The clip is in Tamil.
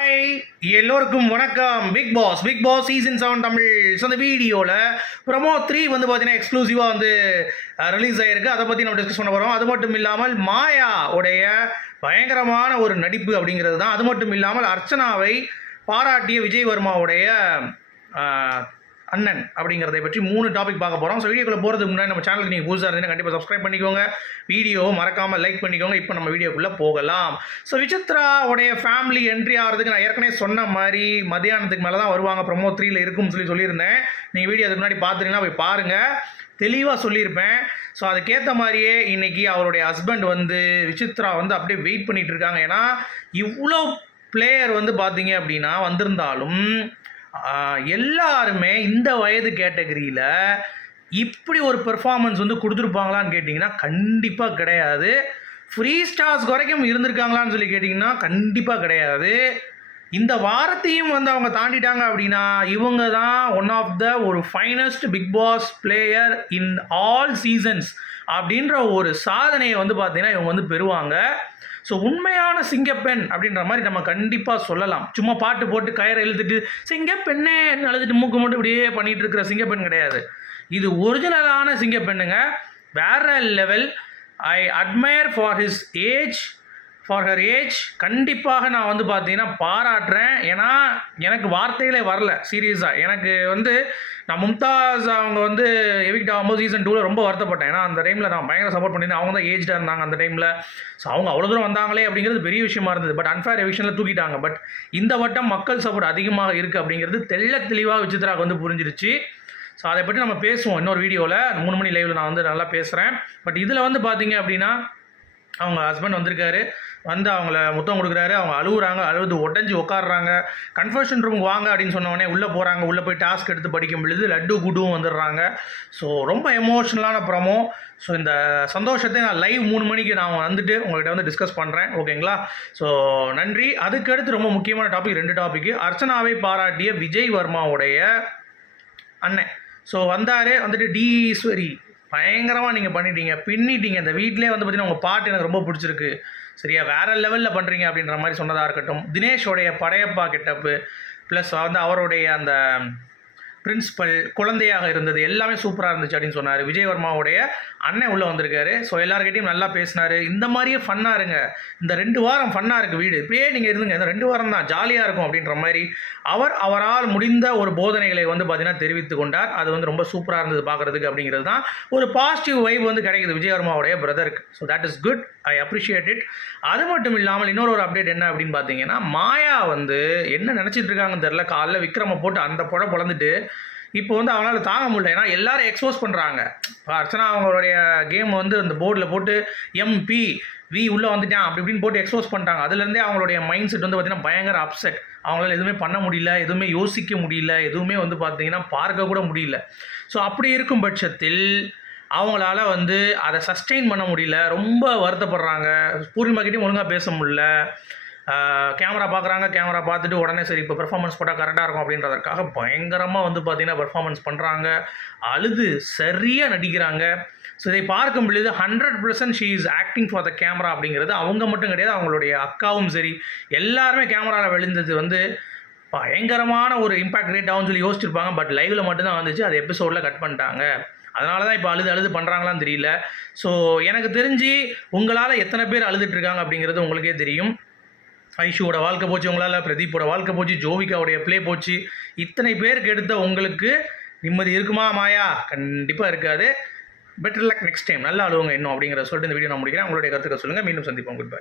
ஹாய் எல்லோருக்கும் வணக்கம். Big boss big boss season seven Tamil. So அந்த வீடியோவில் ப்ரொமோ த்ரீ வந்து பார்த்தீங்கன்னா எக்ஸ்க்ளூசிவாக வந்து ரிலீஸ் ஆகிருக்கு அதை பற்றி நம்ம டிஸ்கஸ் பண்ண போகிறோம் அது மட்டும் இல்லாமல் மாயா உடைய பயங்கரமான ஒரு நடிப்பு அப்படிங்கிறது தான். அது மட்டும் இல்லாமல் அர்ச்சனாவை பாராட்டிய விஜய் வர்மாவுடைய அண்ணன் அப்படிங்கிறதை பற்றி மூணு டாபிக் பார்க்க போகிறோம் ஸோ வீடியோக்குள்ளே போகிறதுக்கு முன்னாடி நம்ம சேனலுக்கு நீங்கள் புதுசாக இருந்தீங்கன்னா கண்டிப்பாக சப்ஸ்கிரைப் பண்ணிக்கோங்க. வீடியோ மறக்காமல் லைக் பண்ணிக்கோங்க. இப்போ நம்ம வீடியோக்குள்ளே போகலாம். ஸோ விசித்ரா உடைய ஃபேமிலி என்ட்ரி ஆகிறதுக்கு நான் ஏற்கனவே சொன்ன மாதிரி மதியானத்துக்கு மேலே தான் வருவாங்க. ப்ரமோ த்ரீயில் இருக்கும்னு சொல்லி சொல்லியிருந்தேன். நீங்கள் வீடியோ அதுக்கு முன்னாடி பார்த்துட்டீங்கன்னா போய் பாருங்கள் தெளிவாக சொல்லியிருப்பேன். ஸோ அதுக்கேற்ற மாதிரியே இன்றைக்கி அவருடைய ஹஸ்பண்ட் வந்து விசித்ரா வந்து அப்படியே வெயிட் பண்ணிகிட்டு இருக்காங்க. ஏன்னா இவ்வளோ பிளேயர் வந்து பார்த்தீங்க அப்படின்னா வந்திருந்தாலும் எல்லாருமே இந்த வயது கேட்டகரியில் இப்படி ஒரு பெர்ஃபார்மன்ஸ் வந்து கொடுத்துருப்பாங்களான்னு கேட்டிங்கன்னா கண்டிப்பாக கிடையாது. ஃப்ரீ ஸ்டார்ஸ் வரைக்கும் இருந்திருக்காங்களான்னு சொல்லி கேட்டிங்கன்னா கண்டிப்பாக கிடையாது. இந்த வாரத்தையும் வந்து அவங்க தாண்டிட்டாங்க அப்படின்னா இவங்க தான் ஒன் ஆஃப் த ஒரு finest big boss player in all seasons அப்படின்ற ஒரு சாதனையை வந்து பார்த்தீங்கன்னா இவங்க வந்து பெறுவாங்க. ஸோ உண்மையான சிங்கப்பெண் அப்படின்ற மாதிரி நம்ம கண்டிப்பாக சொல்லலாம். சும்மா பாட்டு போட்டு கயிறை இழுத்துட்டு சிங்கப்பெண்ணே அழுதுட்டு மூக்கு மட்டும் இப்படியே பண்ணிகிட்டு இருக்கிற சிங்கப்பெண் கிடையாது. இது ஒரிஜினலான சிங்கப்பெண்ணுங்க. வேற level I admire for his age for her age கண்டிப்பாக நான் வந்து பார்த்தீங்கன்னா பாராட்டுறேன். ஏன்னா எனக்கு வார்த்தைகளே வரல சீரியஸாக எனக்கு வந்து நான் மும்தாஸ் அவங்க வந்து எவிக்ட் ஆகும்போது சீசன் டூவில் ரொம்ப வருத்தப்பட்டேன். ஏன்னா அந்த டைமில் நான் பயங்கர சப்போர்ட் பண்ணியிருந்தேன். அவங்க தான் ஏஜ்டாக இருந்தாங்க அந்த டைமில் ஸோ அவங்க அவ்வளோ தூரம் வந்தாங்களே அப்படிங்கிறது பெரிய விஷயமா இருந்தது. பட் அன்ஃபேர் விஷயத்தில் தூக்கிட்டாங்க. பட் இந்த வட்டம் மக்கள் சப்போர்ட் அதிகமாக இருக்குது அப்படிங்கிறது தெள்ள தெளிவாக விசித்ராக்கு வந்து புரிஞ்சிருச்சு. ஸோ அதை பற்றி நம்ம பேசுவோம் இன்னொரு வீடியோவில் மூணு மணி லைவில் நான் வந்து நல்லா பேசுகிறேன் பட் இதில் வந்து பார்த்தீங்க அப்படின்னா அவங்க ஹஸ்பண்ட் வந்திருக்காரு. வந்து அவங்கள முத்தம் கொடுக்குறாரு. அவங்க அழுகுறாங்க அழுது உடஞ்சி உட்காடுறாங்க கன்ஃபர்ஷன் ரூம் வாங்க அப்படின்னு சொன்னோடனே உள்ளே போகிறாங்க உள்ளே போய் டாஸ்க் எடுத்து படிக்கும் பொழுது லட்டு குடுவும் வந்துடுறாங்க. ஸோ ரொம்ப எமோஷ்னலான ப்ரமோ ஸோ இந்த சந்தோஷத்தை நான் லைவ் மூணு மணிக்கு நான் வந்துட்டு உங்கள்கிட்ட வந்து டிஸ்கஸ் பண்ணுறேன் ஓகேங்களா ஸோ நன்றி. அதுக்கடுத்து ரொம்ப முக்கியமான டாபிக் ரெண்டு டாபிக் அர்ச்சனாவை பாராட்டிய விஜய் வர்மாவுடைய அண்ணன். ஸோ வந்தார். வந்துட்டு டி ஈஸ்வரி பயங்கரமாக நீங்கள் பண்ணிட்டீங்க. பின்னிட்டீங்க. இந்த வீட்டிலே வந்து பார்த்தீங்கன்னா உங்கள் பாட்டு எனக்கு ரொம்ப பிடிச்சிருக்கு. சரியா? வேறு லெவலில் பண்ணுறீங்க அப்படின்ற மாதிரி சொன்னதாக இருக்கட்டும். தினேஷோடைய படையப்பா கிட்டப்பு ப்ளஸ் வந்து அவருடைய அந்த பிரின்சிபல் குழந்தையாக இருந்தது. எல்லாமே சூப்பராக இருந்துச்சு அப்படின்னு சொன்னார். விஜயவர்மாவுடைய அண்ணன் உள்ளே வந்திருக்காரு. ஸோ எல்லாருக்கிட்டையும் நல்லா பேசினார். இந்த மாதிரியே ஃபன்னாக இருங்க. இந்த ரெண்டு வாரம் ஃபன்னாக இருக்குது வீடு. இப்படியே நீங்கள் இருந்துங்க. இந்த ரெண்டு வாரம் தான் ஜாலியாக இருக்கும் அப்படின்ற மாதிரி அவர் அவரால் முடிந்த ஒரு போதனைகளை வந்து பார்த்திங்கன்னா தெரிவித்து கொண்டார். அது வந்து ரொம்ப சூப்பராக இருந்தது பார்க்குறதுக்கு அப்படிங்கிறது தான் ஒரு பாசிட்டிவ் வைப் வந்து கிடைக்குது விஜயவர்மாவுடைய பிரதருக்கு so that is good I appreciate it அது மட்டும் இல்லாமல் இன்னொரு ஒரு அப்டேட் என்ன அப்படின்னு பார்த்தீங்கன்னா மாயா வந்து என்ன நினச்சிட்டு இருக்காங்கன்னு தெரில காலைல விக்ரமை போட்டு அந்த புழ பொழந்துட்டு இப்போ வந்து அவங்களால தாங்க முடியல. ஏன்னா எல்லாரும் எக்ஸ்போஸ் பண்ணுறாங்க இப்போ அர்ச்சனா அவங்களுடைய கேம் வந்து அந்த போர்டில் போட்டு எம்பி வி உள்ளே வந்துட்டான் அப்படி இப்படின்னு போட்டு எக்ஸ்போஸ் பண்ணிட்டாங்க. அதுலேருந்தே அவங்களுடைய மைண்ட் செட் வந்து பார்த்திங்கன்னா பயங்கர அப்செட் அவங்களால எதுவுமே பண்ண முடியல எதுவுமே யோசிக்க முடியல எதுவுமே வந்து பார்த்தீங்கன்னா பார்க்க கூட முடியல. ஸோ அப்படி இருக்கும் பட்சத்தில் அவங்களால வந்து அதை சஸ்டெயின் பண்ண முடியல. ரொம்ப வருத்தப்படுறாங்க. பூர்ணிமாக்கிட்டையும் ஒழுங்காக பேச முடியல. கேமரா பார்க்குறாங்க கேமரா பார்த்துட்டு உடனே சரி இப்போ பெர்ஃபார்மன்ஸ் போட்டால் கரெக்டாக இருக்கும் அப்படின்றதுக்காக பயங்கரமாக வந்து பார்த்தீங்கன்னா பெர்ஃபார்மன்ஸ் பண்ணுறாங்க அழுது சரியாக நடிக்கிறாங்க. ஸோ இதை பார்க்கும் பொழுது hundred percent she is acting for the camera அப்படிங்கிறது அவங்க மட்டும் கிடையாது அவங்களுடைய அக்காவும் சரி எல்லாருமே கேமராவில் விழுந்தது வந்து பயங்கரமான ஒரு இம்பாக்ட் ரேட் ஆகும்னு சொல்லி யோசிச்சிருப்பாங்க. பட் லைவில் மட்டும்தான் வந்துச்சு அது எபிசோடில் கட் பண்ணிட்டாங்க. அதனால தான் இப்போ அழுது அழுது பண்ணுறாங்களான்னு தெரியல. ஸோ எனக்கு தெரிஞ்சு உங்களால் எத்தனை பேர் அழுதுட்டு இருக்காங்க அப்படிங்கிறது உங்களுக்கே தெரியும். ஐஷுவோட வாழ்க்கை போச்சு உங்களால் பிரதீப்போட வாழ்க்கை போச்சு ஜோவிகாவுடைய ப்ளே போச்சு. இத்தனை பேருக்கு எடுத்த உங்களுக்கு நிம்மதி இருக்குமா மாயா? கண்டிப்பாக இருக்காது. பெட்டர் லக் நெக்ஸ்ட் டைம் நல்லா அழுவுங்க இன்னும் அப்படிங்கிற சொல்லிட்டு இந்த வீடியோ நான் முடிக்கிறேன். உங்களுடைய கருத்துக்கள் சொல்லுங்கள் மீண்டும் சந்திப்போம். Good by